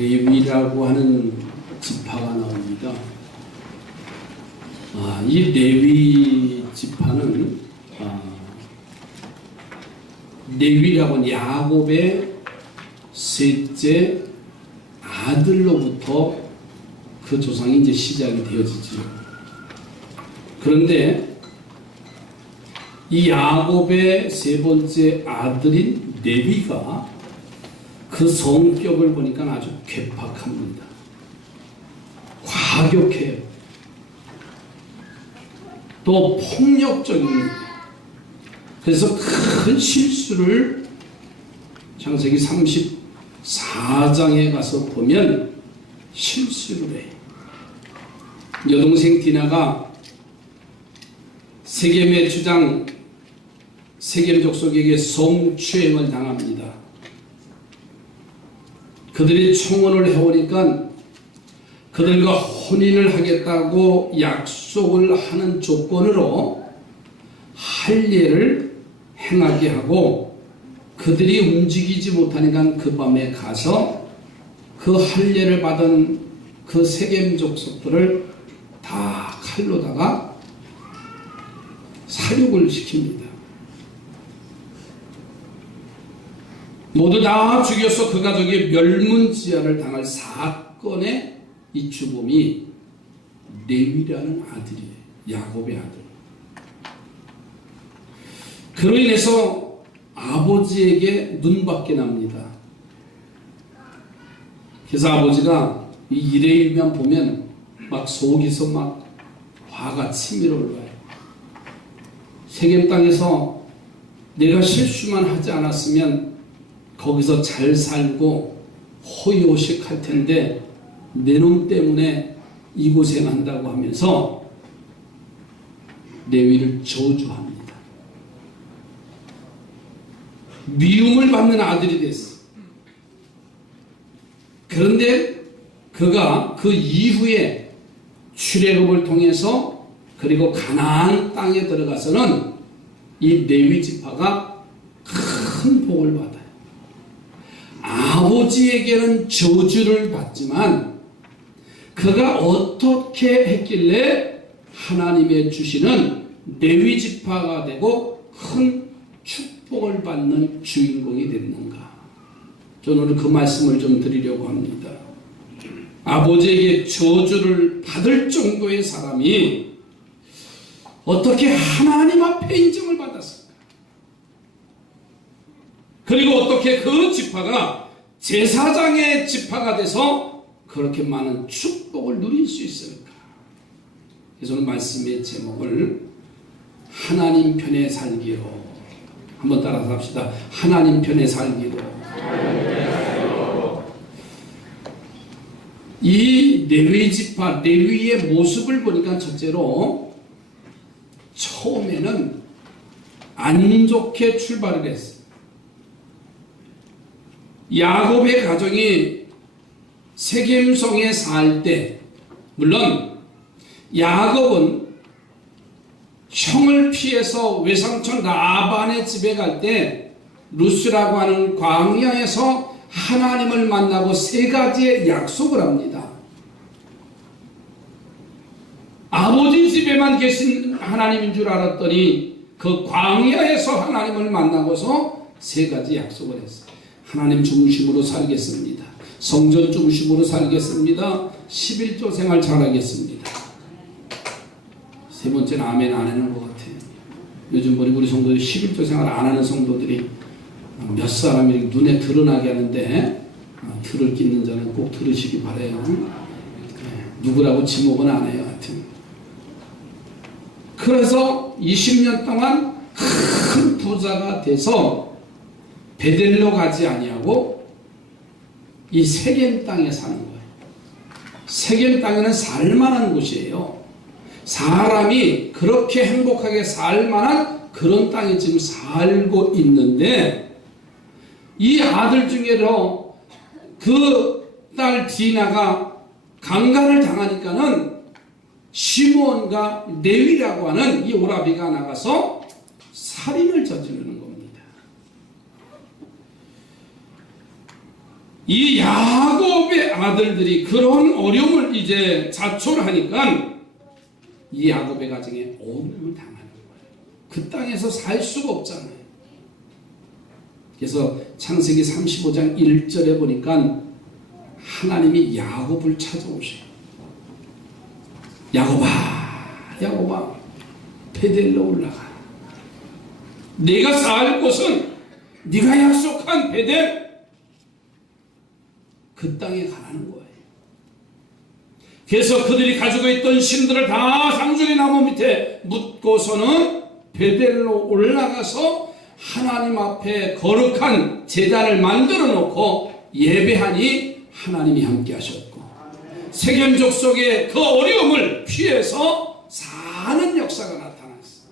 레위라고 하는 지파가 나옵니다. 이 레위 지파는 레위라고 하는 야곱의 셋째 아들로부터 그 조상이 이제 시작이 되어지죠. 그런데 이 야곱의 세 번째 아들인 레위가 그 성격을 보니까 아주 괴팍합니다. 과격해요. 또 폭력적입니다. 그래서 큰 실수를 창세기 34장에 가서 보면 실수를 해요. 여동생 디나가 세겜의 주장 세겜 족속에게 성추행을 당합니다. 그들이 청혼을 해오니까 그들과 혼인을 하겠다고 약속을 하는 조건으로 할례를 행하게 하고 그들이 움직이지 못하니까 그 밤에 가서 그 할례를 받은 그 세겜 족속들을 다 칼로다가 사육을 시킵니다. 모두 다 죽여서 그 가족이 멸문지화를 당할 사건의 이 주범이 레위라는 아들이에요. 야곱의 아들. 그로 인해서 아버지에게 눈밖에 납니다. 그래서 아버지가 이 이레위만 보면 막 속에서 막 화가 치밀어 올라요. 세겜 땅에서 내가 실수만 하지 않았으면 거기서 잘 살고 호의호식할 텐데 내 놈 때문에 이 고생한다고 하면서 레위를 저주합니다. 미움을 받는 아들이 됐어. 그런데 그가 그 이후에 출애굽을 통해서 그리고 가나안 땅에 들어가서는 이 레위 지파가 큰 복을 받아요. 아버지에게는 저주를 받지만 그가 어떻게 했길래 하나님의 주시는 레위 지파가 되고 큰 축복을 받는 주인공이 됐는가? 저는 오늘 그 말씀을 좀 드리려고 합니다. 아버지에게 저주를 받을 정도의 사람이 어떻게 하나님 앞에 인정을 받았을까? 그리고 어떻게 그 지파가 제사장의 지파가 돼서 그렇게 많은 축복을 누릴 수 있을까? 그래서 오늘 말씀의 제목을 하나님 편에 살기로, 한번 따라서 합시다. 하나님 편에 살기로. 이 레위 지파, 레위의 모습을 보니까 첫째로 처음에는 안 좋게 출발을 했어요. 야곱의 가정이 세겜성에 살 때, 물론 야곱은 형을 피해서 외삼촌 라반의 집에 갈 때 루스라고 하는 광야에서 하나님을 만나고 세 가지의 약속을 합니다. 아버지 집에만 계신 하나님인 줄 알았더니 그 광야에서 하나님을 만나고서 세 가지 약속을 했어요. 하나님 중심으로 살겠습니다. 성전 중심으로 살겠습니다. 11조 생활 잘하겠습니다. 세 번째는 아멘 안 하는 것 같아요. 요즘 우리 성도들이 11조 생활 안 하는 성도들이 몇 사람이 눈에 드러나게 하는데 들을 게 있는 자는 꼭 들으시기 바라요. 누구라고 지목은 안 해요. 하여튼. 그래서 20년 동안 큰 부자가 돼서 베델로 가지 아니하고 이 세겜 땅에 사는 거예요. 세겜 땅에는 살만한 곳이에요. 사람이 그렇게 행복하게 살만한 그런 땅에 지금 살고 있는데 이 아들 중에도 그 딸 디나가 강간을 당하니까는 시므온과 레위라고 하는 이 오라비가 나가서 살인을 저지르는 겁니다. 이 야곱의 아들들이 그런 어려움을 이제 자초를 하니까 이 야곱의 가정에 어려움을 당하는 거예요. 그 땅에서 살 수가 없잖아요. 그래서 창세기 35장 1절에 보니까 하나님이 야곱을 찾아오셔요. 야곱아, 야곱아, 베델로 올라가. 내가 살 곳은 네가 약속한 베델, 그 땅에 가라는 거예요. 그래서 그들이 가지고 있던 신들을 다 상수리 나무 밑에 묻고서는 베델로 올라가서 하나님 앞에 거룩한 제단을 만들어 놓고 예배하니 하나님이 함께 하셨고, 세겜 족속의 그 어려움을 피해서 사는 역사가 나타났어요.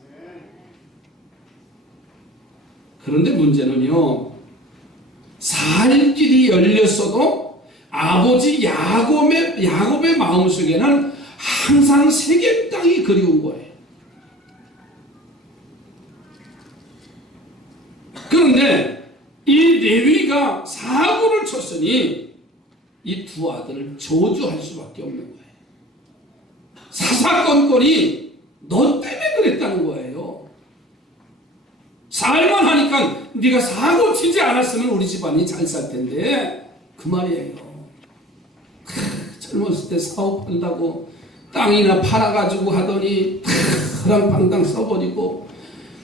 그런데 문제는요, 살 길이 열렸어도 아버지 야곱의 마음속에는 항상 세겜 땅이 그리운 거예요. 그런데 이 레위가 사고를 쳤으니 이 두 아들을 저주할 수밖에 없는 거예요. 사사건건이 너 때문에 그랬다는 거예요. 살만 하니까 네가 사고 치지 않았으면 우리 집안이 잘 살 텐데, 그 말이에요. 젊었을 때 사업한다고 땅이나 팔아가지고 하더니 랑팡당 써버리고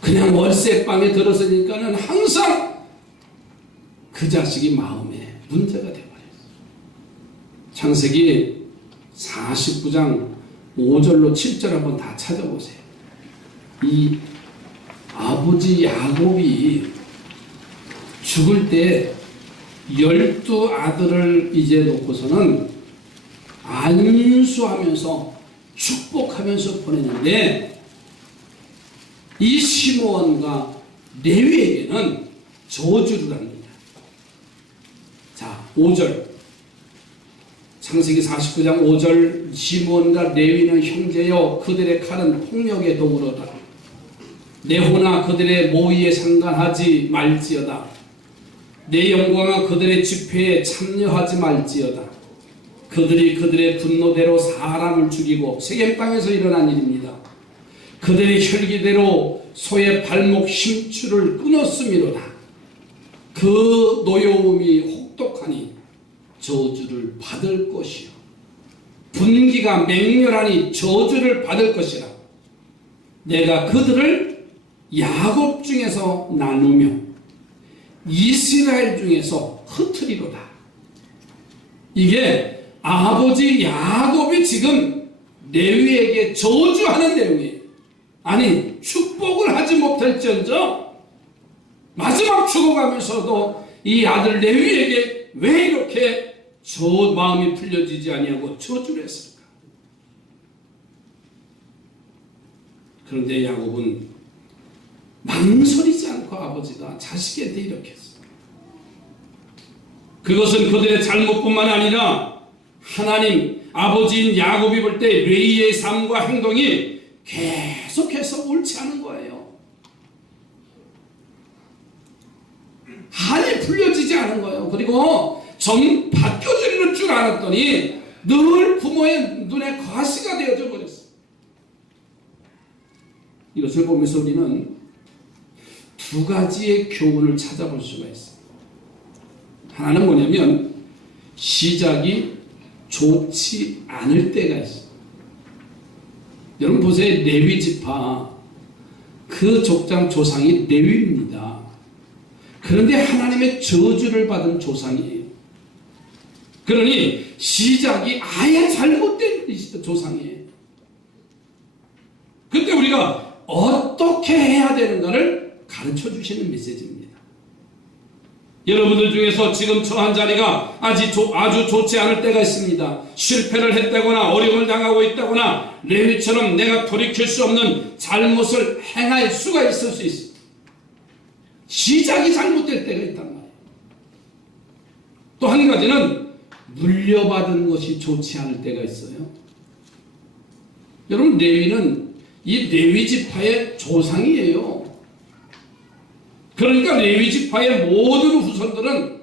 그냥 월세방에 들어서니까는 항상 그 자식이 마음에 문제가 돼버렸어요. 창세기 49장 5절로 7절 한번 다 찾아보세요. 이 아버지 야곱이 죽을 때 12아들을 이제 놓고서는 안수하면서 축복하면서 보냈는데, 이 시므온과 레위에게는 저주를 합니다. 자, 5절. 창세기 49장 5절. 시므온과 레위는 형제여 그들의 칼은 폭력의 도구로다. 내 호나 그들의 모의에 상관하지 말지어다. 내 영광아 그들의 집회에 참여하지 말지어다. 그들이 그들의 분노대로 사람을 죽이고, 세겜 땅에서 일어난 일입니다. 그들의 혈기대로 소의 발목 심줄을 끊었음이로다. 그 노여움이 혹독하니 저주를 받을 것이요, 분기가 맹렬하니 저주를 받을 것이라. 내가 그들을 야곱 중에서 나누며 이스라엘 중에서 흩으리로다. 이게 아버지 야곱이 지금 레위에게 저주하는 내용이에요. 아니, 축복을 하지 못할지언정 마지막 죽어가면서도 이 아들 레위에게 왜 이렇게 마음이 풀려지지 아니하고 저주를 했을까? 그런데 야곱은 망설이지 않고 아버지가 자식한테 이렇게 했어요. 그것은 그들의 잘못뿐만 아니라 하나님 아버지인 야곱이 볼 때 레위의 삶과 행동이 계속해서 옳지 않은 거예요. 한이 풀려지지 않은 거예요. 그리고 좀 바뀌어지는 줄 알았더니 늘 부모의 눈에 과시가 되어져 버렸어요. 이것을 보면서 우리는 두 가지의 교훈을 찾아볼 수가 있어요. 하나는 뭐냐면, 시작이 좋지 않을 때가 있어요. 여러분 보세요. 레위 지파, 그 족장 조상이 레위입니다. 그런데 하나님의 저주를 받은 조상이에요. 그러니 시작이 아예 잘못된 조상이에요. 그때 우리가 어떻게 해야 되는가를 가르쳐 주시는 메시지입니다. 여러분들 중에서 지금 처한 자리가 아주 좋지 않을 때가 있습니다. 실패를 했다거나 어려움을 당하고 있다거나 레위처럼 내가 돌이킬 수 없는 잘못을 행할 수가 있을 수 있습니다. 시작이 잘못될 때가 있단 말이에요. 또 한 가지는 물려받은 것이 좋지 않을 때가 있어요. 여러분, 레위는 이 레위 지파의 조상이에요. 그러니까 레위 지파의 모든 후손들은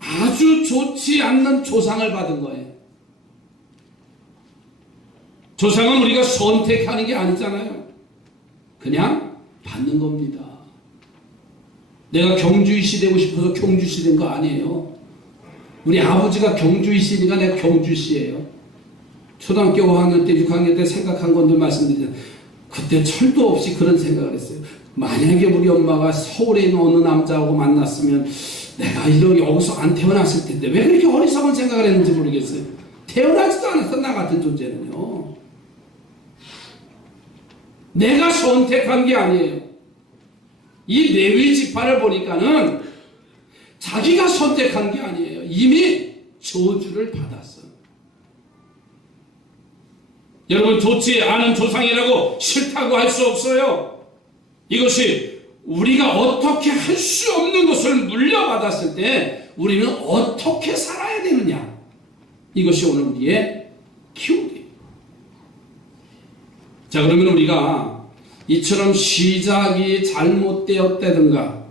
아주 좋지 않는 조상을 받은 거예요. 조상은 우리가 선택하는 게 아니잖아요. 그냥 받는 겁니다. 내가 경주이시 되고 싶어서 경주시 된 거 아니에요. 우리 아버지가 경주이시니까 내가 경주시예요. 초등학교 5학년 때 6학년 때 생각한 건들 말씀드리잖아요. 그때 철도 없이 그런 생각을 했어요. 만약에 우리 엄마가 서울에 있는 어느 남자하고 만났으면 내가 이렇게 여기서 안 태어났을 텐데 왜 그렇게 어리석은 생각을 했는지 모르겠어요. 태어나지도 않았어, 나 같은 존재는요. 내가 선택한 게 아니에요. 이 레위 지파를 보니까는 자기가 선택한 게 아니에요. 이미 저주를 받았어. 여러분, 좋지 않은 조상이라고 싫다고 할 수 없어요. 이것이 우리가 어떻게 할 수 없는 것을 물려받았을 때 우리는 어떻게 살아야 되느냐, 이것이 오늘 우리의 키워드예요. 자, 그러면 우리가 이처럼 시작이 잘못되었다든가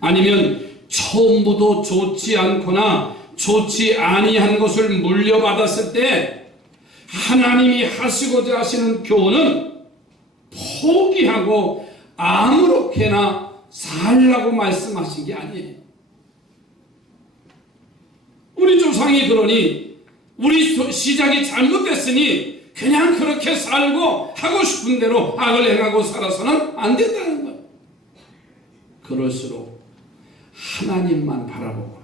아니면 처음부터 좋지 않거나 좋지 아니한 것을 물려받았을 때 하나님이 하시고자 하시는 교훈은 포기하고 아무렇게나 살라고 말씀하신 게 아니에요. 우리 조상이 그러니 우리 시작이 잘못됐으니 그냥 그렇게 살고 하고 싶은 대로 악을 행하고 살아서는 안 된다는 거예요. 그럴수록 하나님만 바라보고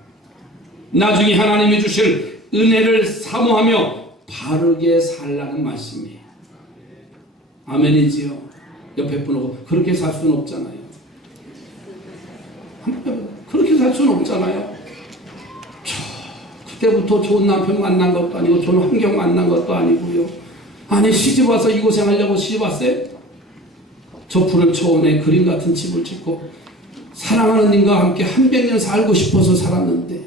나중에 하나님이 주실 은혜를 사모하며 바르게 살라는 말씀이에요. 아멘이지요? 옆에 분하고 그렇게 살 수는 없잖아요. 그렇게 살 수는 없잖아요. 그때부터 좋은 남편 만난 것도 아니고 좋은 환경 만난 것도 아니고요. 아니, 시집 와서 이 고생하려고 시집 왔어요? 저 푸른 초원에 그림 같은 집을 짓고 사랑하는 님과 함께 한 100년 살고 싶어서 살았는데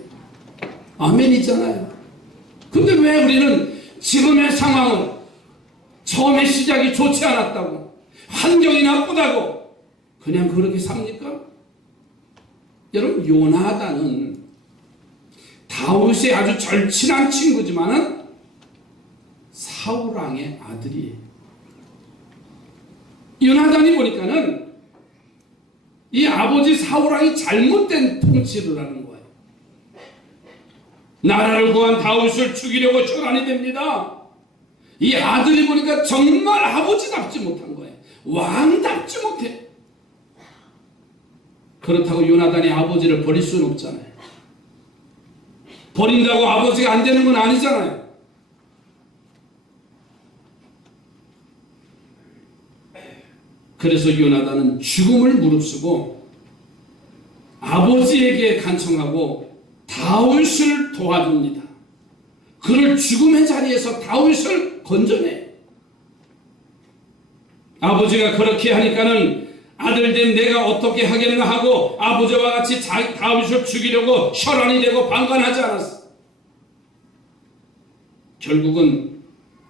아멘이잖아요. 근데 왜 우리는 지금의 상황은 처음에 시작이 좋지 않았다고, 환경이 나쁘다고 그냥 그렇게 삽니까? 여러분, 요나단은 다윗의 아주 절친한 친구지만은 사울왕의 아들이에요. 요나단이 보니까는 이 아버지 사울왕이 잘못된 통치를 하는 거예요. 나라를 구한 다윗을 죽이려고 결단이 됩니다. 이 아들이 보니까 정말 아버지답지 못한 거예요. 왕답지 못해. 그렇다고 요나단이 아버지를 버릴 수는 없잖아요. 버린다고 아버지가 안 되는 건 아니잖아요. 그래서 요나단은 죽음을 무릅쓰고 아버지에게 간청하고 다윗을 도와줍니다. 그를 죽음의 자리에서 다윗을 건져내. 아버지가 그렇게 하니까는 아들된 내가 어떻게 하겠나 하고 아버지와 같이 다윗을 죽이려고 혈안이 되고 방관하지 않았어. 결국은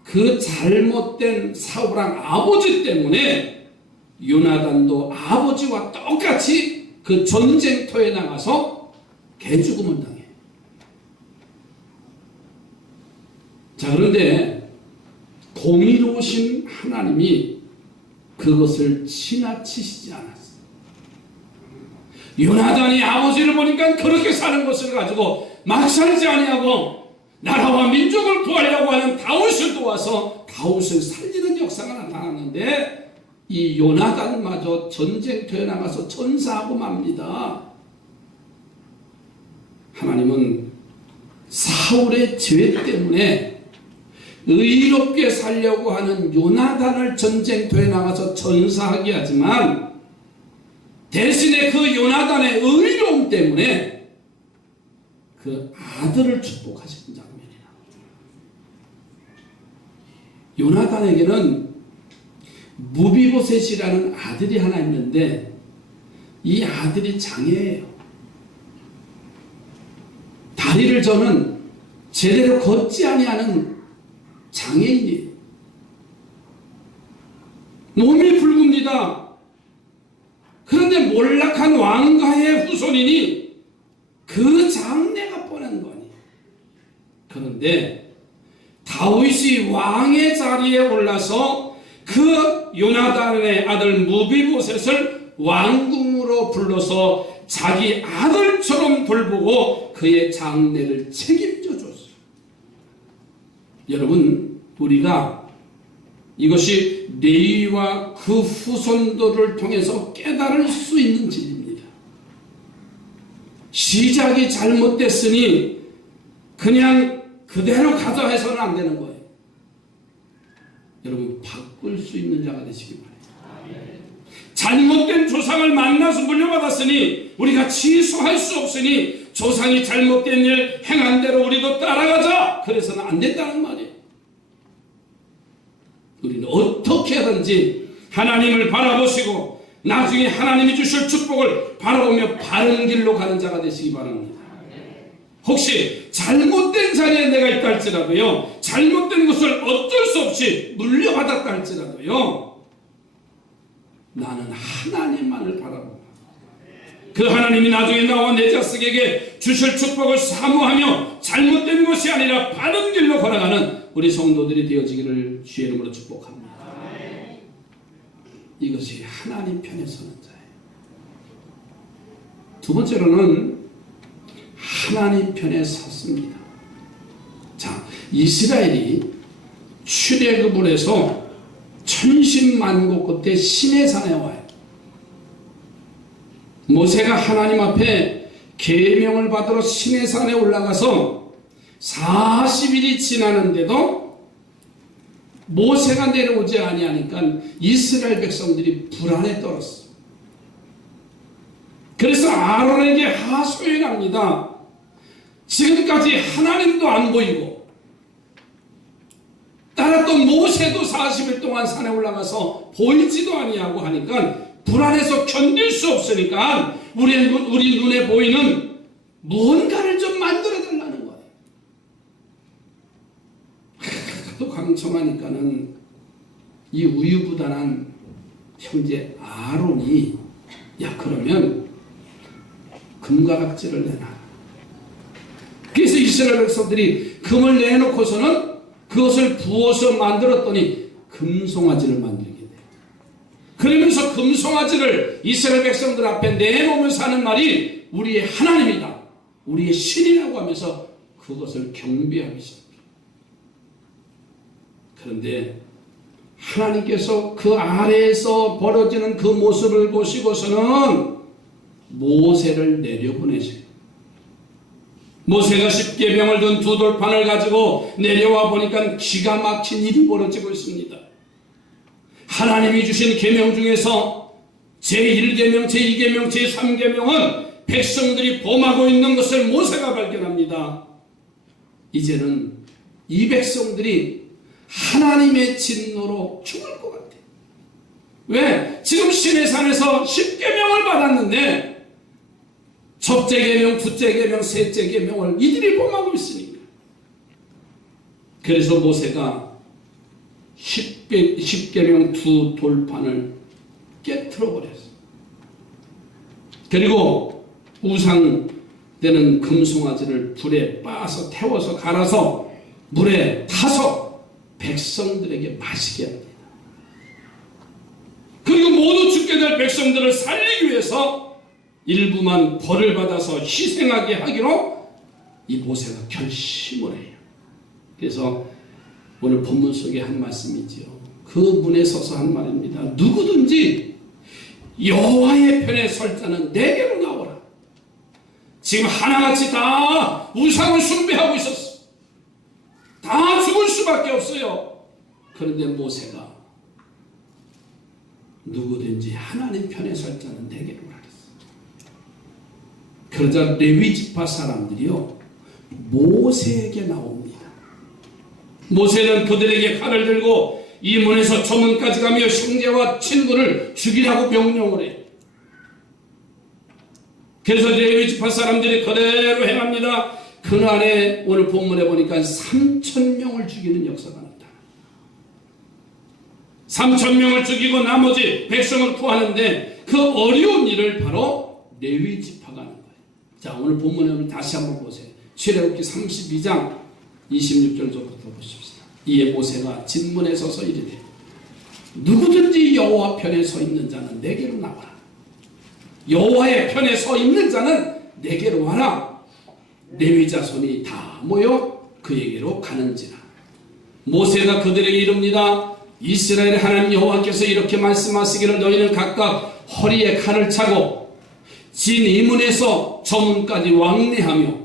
그 잘못된 사울왕 아버지 때문에 요나단도 아버지와 똑같이 그 전쟁터에 나가서 개죽음을 당해. 자, 그런데 공의로우신 하나님이 그것을 지나치시지 않았어요. 요나단이 아버지를 보니까 그렇게 사는 것을 가지고 막 살지 아니하고 나라와 민족을 구하려고 하는 다윗을 도와서 다윗을 살리는 역사가 나타났는데 이 요나단마저 전쟁터에 나가서 전사하고 맙니다. 하나님은 사울의 죄 때문에 의롭게 살려고 하는 요나단을 전쟁터에 나가서 전사하게 하지만 대신에 그 요나단의 의로움 때문에 그 아들을 축복하시는 장면이라. 요나단에게는 무비보셋이라는 아들이 하나 있는데 이 아들이 장애예요. 다리를 저는 제대로 걷지 아니하는 장애인이에요. 몸이 붉습니다. 그런데 몰락한 왕가의 후손이니 그 장래가 그런데 다윗이 왕의 자리에 올라서 그 요나단의 아들 무비보셋을 왕궁으로 불러서 자기 아들처럼 돌보고 그의 장례를 책임져 줬어요. 여러분, 우리가 이것이 레위와 그 후손들을 통해서 깨달을 수 있는 진리입니다. 시작이 잘못됐으니 그냥 그대로 가자 해서는 안 되는 거예요. 여러분, 바꿀 수 있는 자가 되시기 바랍니다. 잘못된 조상을 만나서 물려받았으니 우리가 취소할 수 없으니 조상이 잘못된 일 행한 대로 우리도 따라가자. 그래서는 안 된다는 말이에요. 우리는 어떻게 하든지 하나님을 바라보시고 나중에 하나님이 주실 축복을 바라보며 바른 길로 가는 자가 되시기 바랍니다. 혹시 잘못된 자리에 내가 있다 할지라도요, 잘못된 것을 어쩔 수 없이 물려받았다 할지라도요, 나는 하나님만을 바라보고 그 하나님이 나중에 나와 내 자식에게 주실 축복을 사모하며 잘못된 것이 아니라 바른 길로 걸어가는 우리 성도들이 되어지기를 주의 이름으로 축복합니다. 이것이 하나님 편에 서는 자예요. 두 번째로는 하나님 편에 섰습니다. 자, 이스라엘이 출애굽을 해서 천신만고 끝에 시내산에 와요. 모세가 하나님 앞에 계명을 받으러 시내산에 올라가서 40일이 지나는데도 모세가 내려오지 아니하니까 이스라엘 백성들이 불안에 떨었어. 그래서 아론에게 하소연합니다. 지금까지 하나님도 안 보이고 따라 또 모세도 40일 동안 산에 올라가서 보이지도 아니하고 하니까 불안해서 견딜 수 없으니까 우리 눈에 보이는 무언가를 좀 만들어 달라는 거예요. 하도 강청하니까는 이 우유부단한 형제 아론이 야, 그러면 금가락지를 내놔. 그래서 이스라엘 백성들이 금을 내놓고서는 그것을 부어서 만들었더니 금송아지를 만들게 돼요. 그러면서 금송아지를 이스라엘 백성들 앞에 내놓으면서 하는 말이 우리의 하나님이다, 우리의 신이라고 하면서 그것을 경배하기 시작합니다. 그런데 하나님께서 그 아래에서 벌어지는 그 모습을 보시고서는 모세를 내려보내세요. 모세가 십계명을 든 두 돌판을 가지고 내려와 보니까 기가 막힌 일이 벌어지고 있습니다. 하나님이 주신 계명 중에서 제1계명, 제2계명, 제3계명은 백성들이 범하고 있는 것을 모세가 발견합니다. 이제는 이 백성들이 하나님의 진노로 죽을 것 같아요. 왜? 지금 시내산에서 십계명을 받았는데 첫째 계명, 둘째 계명, 셋째 계명을 이들이 범하고 있으니까. 그래서 모세가 십계명 두 돌판을 깨트려 버렸어요. 그리고 우상되는 금송아지를 불에 빻아서 태워서 갈아서 물에 타서 백성들에게 마시게 합니다. 그리고 모두 죽게 될 백성들을 살리기 위해서 일부만 벌을 받아서 희생하게 하기로 이 모세가 결심을 해요. 그래서 오늘 본문 속에 한 말씀이지요. 그 문에 서서 한 말입니다. 누구든지 여호와의 편에 설 자는 내게로 나오라. 지금 하나같이 다 우상을 숭배하고 있었어. 다 죽을 수밖에 없어요. 그런데 모세가 누구든지 하나님 편에 설 자는 내게로 오라. 그러자 레위 지파 사람들이요 모세에게 나옵니다. 모세는 그들에게 칼을 들고 이 문에서 저 문까지 가며 형제와 친구를 죽이라고 명령을 해요. 그래서 레위 지파 사람들이 그대로 행합니다. 그날에 오늘 본문에 보니까 3,000명을 죽이는 역사가 나타납니다. 3,000명을 죽이고 나머지 백성을 구하는데 그 어려운 일을 바로 레위 지파가 하는 거예요. 자, 오늘 본문에 다시 한번 보세요. 출애굽기 32장 26절부터 보십시다. 이에 모세가 진문에 서서 이르되 누구든지 여호와 편에 서 있는 자는 내게로 나와라. 여호와의 편에 서 있는 자는 내게로 와라. 레위 자손이 다 모여 그에게로 가는지라. 모세가 그들에게 이릅니다. 이스라엘 하나님 여호와께서 이렇게 말씀하시기를 너희는 각각 허리에 칼을 차고 진 이문에서 저 문까지 왕래하며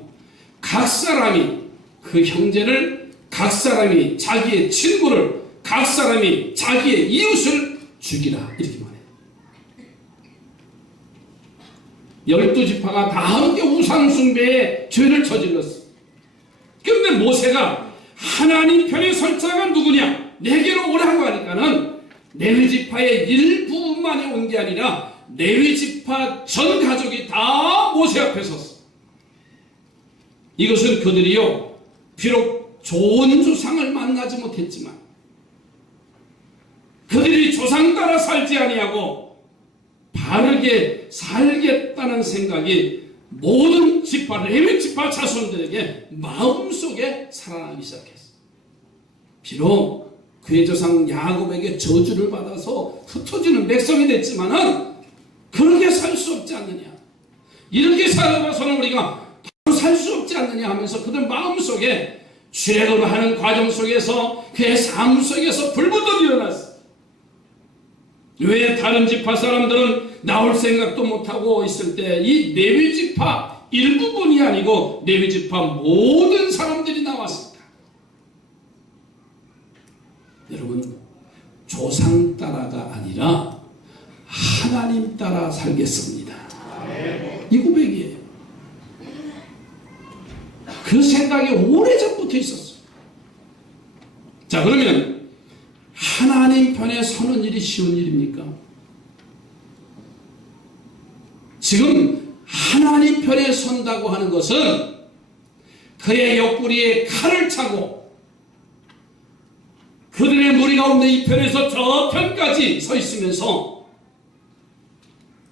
각 사람이 그 형제를, 각 사람이 자기의 친구를, 각 사람이 자기의 이웃을 죽이라. 이렇게 말해요. 12지파가 다 함께 우상숭배의 죄를 저질렀어. 그런데 모세가 하나님 편에 설 자가 누구냐? 내게로 오라고 하니까는 레위지파의 일부만이 온 게 아니라 레위지파 전 가족이 다 모세 앞에 섰어. 이것은 그들이요, 비록 좋은 조상을 만나지 못했지만 그들이 조상 따라 살지 아니하고 바르게 살겠다는 생각이 모든 지파, 레위지파 자손들에게 마음속에 살아나기 시작했어. 비록 그의 조상 야곱에게 저주를 받아서 흩어지는 백성이 됐지만은 그렇게 살 수 없지 않느냐, 이렇게 살아봐서는 우리가 살 수 없지 않느냐 하면서 그들 마음속에 출애굽하는 과정 속에서 그의 삶 속에서 불부터 일어났어. 왜 다른 지파 사람들은 나올 생각도 못하고 있을 때 이 레위지파 일부분이 아니고 레위지파 모든 사람들이 나왔습니다. 여러분, 조상 따라가 아니라 하나님 따라 살겠습니다. 이 고백이에요. 그 생각이 오래전부터 있었어요. 자, 그러면 하나님 편에 서는 일이 쉬운 일입니까? 지금 하나님 편에 선다고 하는 것은 그의 옆구리에 칼을 차고 그들의 무리 가운데 이 편에서 저 편까지 서 있으면서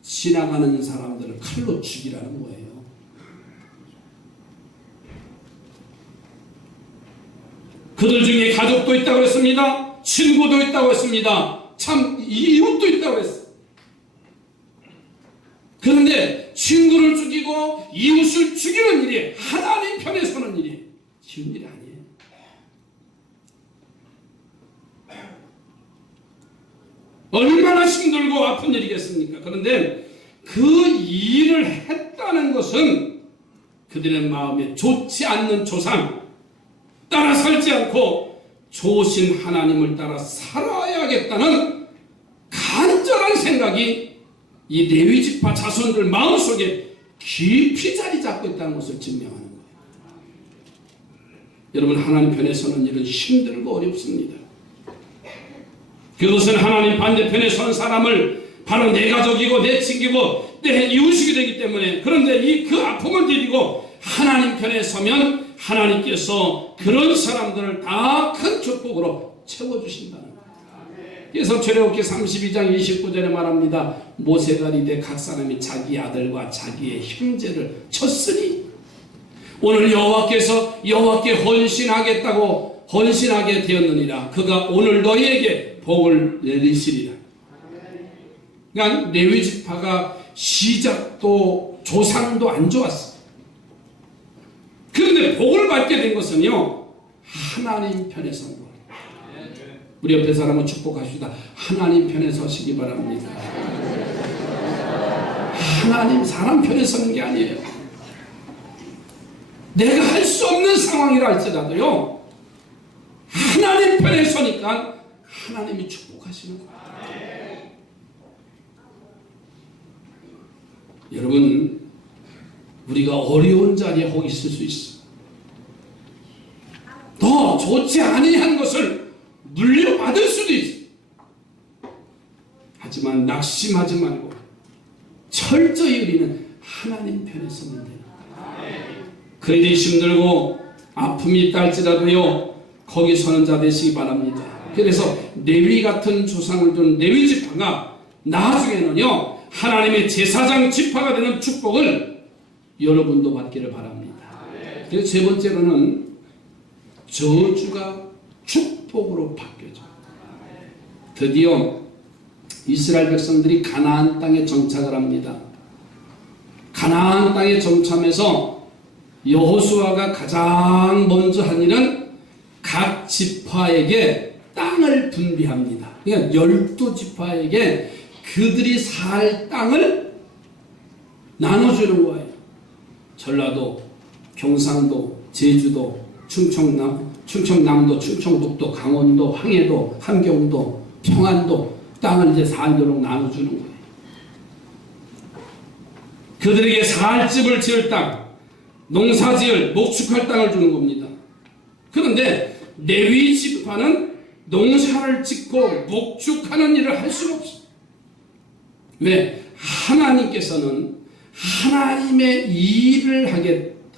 지나가는 사람들을 칼로 죽이라는 거예요. 그들 중에 가족도 있다고 했습니다. 친구도 있다고 했습니다. 참 이웃도 있다고 했어요. 그런데 친구를 죽이고 이웃을 죽이는 일이 하나님 편에 서는 일이 쉬운 일이 아니에요. 얼마나 힘들고 아픈 일이겠습니까? 그런데 그 일을 했다는 것은 그들의 마음에 좋지 않는 조상 따라 살지 않고 좋으신 하나님을 따라 살아야겠다는 간절한 생각이 이 레위지파 자손들 마음속에 깊이 자리 잡고 있다는 것을 증명하는 거예요. 여러분, 하나님 편에 서는 일은 힘들고 어렵습니다. 그것은 하나님 반대편에 선 사람을 바로 내 가족이고 내 친구고 내 이웃이게 되기 때문에, 그런데 그 아픔을 드리고 하나님 편에 서면 하나님께서 그런 사람들을 다 큰 축복으로 채워주신다는 거예요. 그래서 출애굽기 32장 29절에 말합니다. 모세가 이르되 각 사람이 자기 아들과 자기의 형제를 쳤으니 오늘 여호와께 헌신하겠다고 헌신하게 되었느니라. 그가 오늘 너희에게 복을 내리시리라. 그러니까 레위지파가 시작도 조상도 안 좋았어. 그런데 복을 받게 된 것은요, 하나님 편에 선 거예요. 우리 옆에 사람은 축복하시다. 하나님 편에 서시기 바랍니다. 하나님 사람 편에 서는 게 아니에요. 내가 할 수 없는 상황이라 할지라도요, 하나님 편에 서니까 하나님이 축복하시는 거예요. 여러분, 우리가 어려운 자리에 혹 있을 수 있어. 더 좋지 아니한 것을 물려받을 수도 있어. 하지만 낙심하지 말고 철저히 우리는 하나님 편에 서면 돼요. 그들이 힘들고 아픔이 있다 할지라도요, 거기 서는 자 되시기 바랍니다. 그래서 레위 같은 조상을 둔 레위 지파가 나중에는요, 하나님의 제사장 지파가 되는 축복을 여러분도 받기를 바랍니다. 그래서 세 번째로는 저주가 축복으로 바뀌어져. 드디어 이스라엘 백성들이 가나안 땅에 정착을 합니다. 가나안 땅에 정착해서 여호수아가 가장 먼저 한 일은 각 지파에게 땅을 분배합니다. 그러니까 12지파에게 그들이 살 땅을 나눠주는 거예요. 전라도, 경상도, 제주도, 충청남도, 충청북도, 강원도, 항해도, 함경도, 평안도 땅을 이제 살도록 나눠주는 거예요. 그들에게 살 집을 지을 땅, 농사 지을, 목축할 땅을 주는 겁니다. 그런데 레위 지파는 농사를 짓고 목축하는 일을 할 수가 없어요. 왜? 하나님께서는 하나님의 일을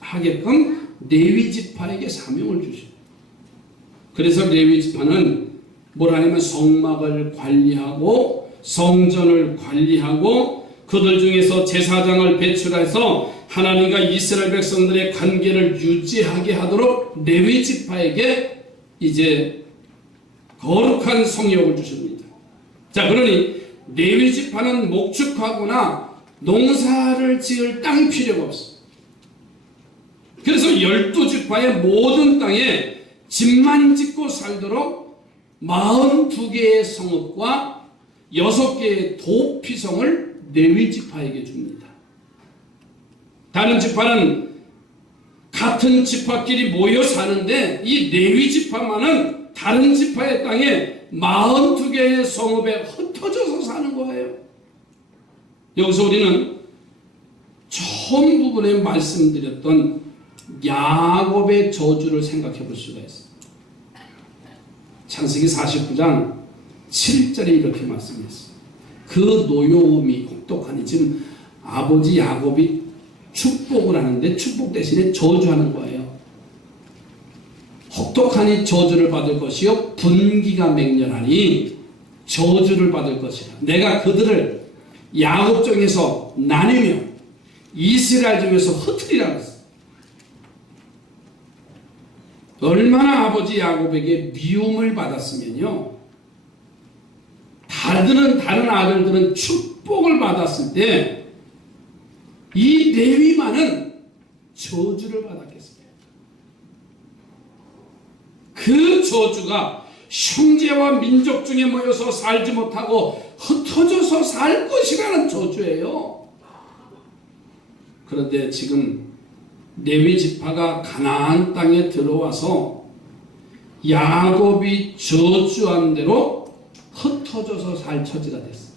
하게끔 레위 지파에게 사명을 주셔요. 그래서 레위 지파는 뭘 하냐면 성막을 관리하고 성전을 관리하고 그들 중에서 제사장을 배출해서 하나님과 이스라엘 백성들의 관계를 유지하게 하도록 레위 지파에게 이제 거룩한 성역을 주십니다. 자, 그러니 레위 지파는 목축하거나 농사를 지을 땅이 필요가 없어. 그래서 12지파의 모든 땅에 집만 짓고 살도록 42개의 성읍과 6개의 도피성을 레위 지파에게 줍니다. 다른 지파는 같은 지파끼리 모여 사는데 이 레위 지파만은 다른 지파의 땅에 42개의 성읍에 흩어져서 사는 거예요. 여기서 우리는 처음 부분에 말씀드렸던 야곱의 저주를 생각해 볼 수가 있어요. 창세기 49장 7절에 이렇게 말씀했어요. 그 노여움이 혹독하니, 지금 아버지 야곱이 축복을 하는데 축복 대신에 저주하는 거예요. 혹독하니 저주를 받을 것이요 분기가 맹렬하니 저주를 받을 것이라. 내가 그들을 야곱 중에서 나누며 이스라엘 중에서 흩으리라 했어요. 얼마나 아버지 야곱에게 미움을 받았으면요, 다른 아들들은 축복을 받았을 때 이 레위만은 저주를 받았겠습니다. 그 저주가 형제와 민족 중에 모여서 살지 못하고 흩어져서 살 것이라는 저주예요. 그런데 지금 레위 지파가 가나안 땅에 들어와서 야곱이 저주한 대로 흩어져서 살 처지가 됐어요.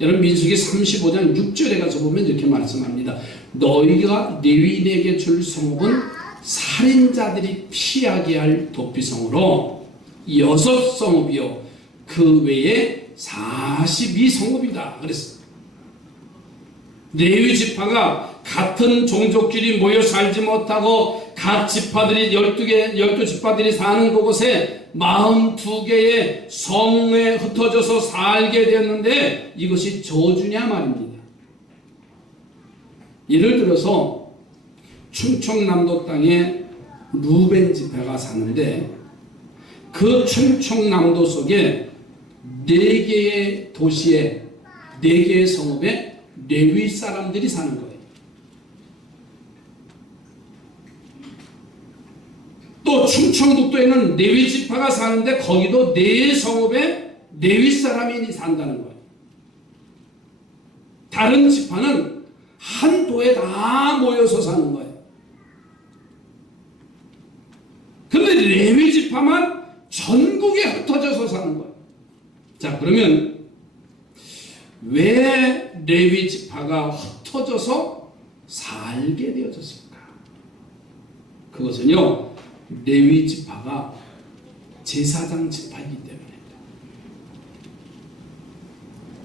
여러분, 민수기 35장 6절에 가서 보면 이렇게 말씀합니다. 너희가 레위인에게 줄 성읍은 살인자들이 피하게 할 도피성으로 6성읍이요 그 외에 42성읍이다 그랬어요. 레위 지파가 같은 종족끼리 모여 살지 못하고 각 지파들이 12지파들이 사는 그곳에 42개의 성에 흩어져서 살게 되었는데 이것이 저주냐 말입니다. 예를 들어서 충청남도 땅에 루벤 지파가 사는데 그 충청남도 속에 4개의 도시에 4개의 성읍에 레위 사람들이 사는 거예요. 또 충청북도에는 레위 지파가 사는데 거기도 4성읍에 레위 사람이 산다는 거예요. 다른 지파는 한 도에 다 모여서 사는 거예요. 근데 레위 지파만 전국에 흩어져서 사는 거예요. 자, 그러면 왜 레위 지파가 흩어져서 살게 되어졌을까? 그것은요, 레위 지파가 제사장 지파이기 때문입니다.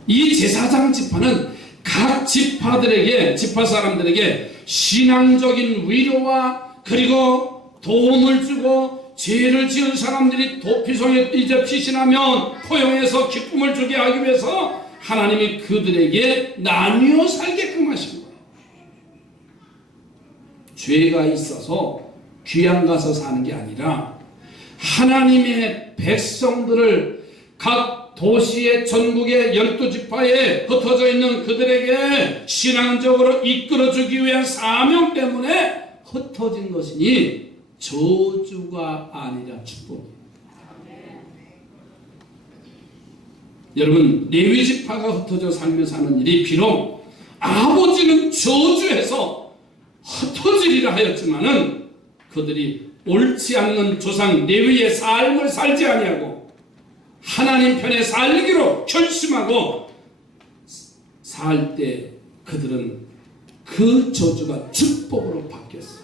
이 제사장 지파는 각 지파들에게, 지파 사람들에게 신앙적인 위로와 그리고 도움을 주고 죄를 지은 사람들이 도피성에 이제 피신하면 포용해서 기쁨을 주게 하기 위해서 하나님이 그들에게 나뉘어 살게끔 하신 거예요. 죄가 있어서 귀양 가서 사는 게 아니라 하나님의 백성들을 각 도시의 전국의 12지파에 흩어져 있는 그들에게 신앙적으로 이끌어주기 위한 사명 때문에 흩어진 것이니 저주가 아니라 축복입니다. 여러분, 레위지파가 흩어져 살면서 하는 일이 비록 아버지는 저주해서 흩어지리라 하였지만은 그들이 옳지 않는 조상 레위의 삶을 살지 아니하고 하나님 편에 살기로 결심하고 살 때 그들은 그 저주가 축복으로 바뀌었어요.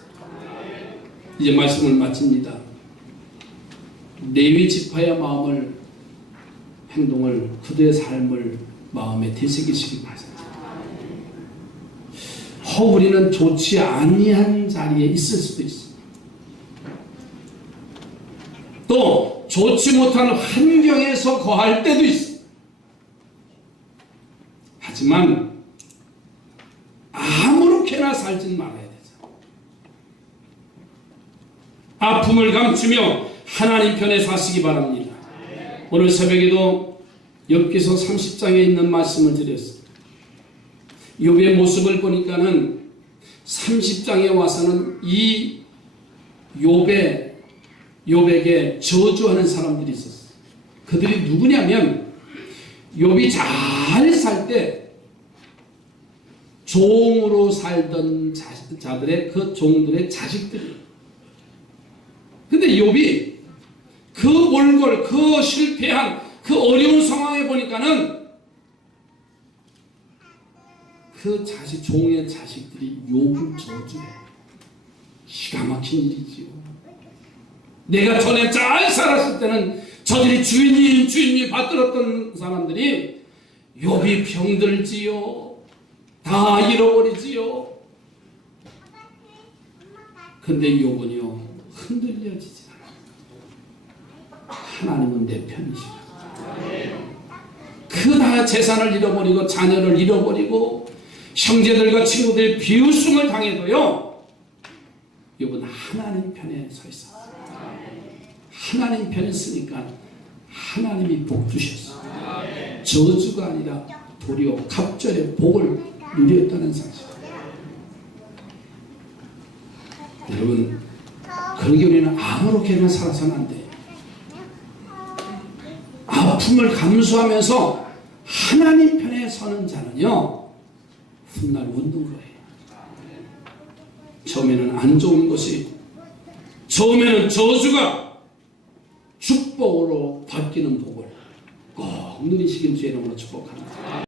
이제 말씀을 마칩니다. 레위 지파의 마음을, 행동을, 그들의 삶을 마음에 되새기시기 바랍니다. 우리는 좋지 아니한 자리에 있을 수도 있습니다. 또 좋지 못한 환경에서 거할 때도 있습니다. 하지만 아무렇게나 살진 말아야 되죠. 아픔을 감추며 하나님 편에 사시기 바랍니다. 오늘 새벽에도 욥기서 30장에 있는 말씀을 드렸습니다. 욥의 모습을 보니까는 30장에 와서는 이 욥에게 저주하는 사람들이 있었어요. 그들이 누구냐면 욥이 잘 살 때 종으로 살던 자들의 그 종들의 자식들이에요. 근데 욥이 그 올골, 그 실패한 그 어려운 상황에 보니까는 그 종의 자식들이 욥을 저주해. 기가 막힌 일이지요. 내가 전에 잘 살았을 때는 저들이 주인님 받들었던 사람들이 욥이 병들지요. 다 잃어버리지요. 근데 욥은요, 흔들려지지 않아요. 하나님은 내 편이시다. 그 다 재산을 잃어버리고 자녀를 잃어버리고 형제들과 친구들의 비웃음을 당해도요, 욥은 하나님 편에 서 있었어요. 하나님 편에 있으니까 하나님이 복 주셨어요. 저주가 아니라 도리어 갑절의 복을 누렸다는 사실. 여러분, 그러기 우리는 아무렇게나 살아서는 안 돼요. 아픔을 감수하면서 하나님 편에 서는 자는요, 훗날 웃는 거예요. 처음에는 안 좋은 것이, 처음에는 저주가 축복으로 바뀌는 복을 꼭 누리시길 주의 이름으로 축복합니다.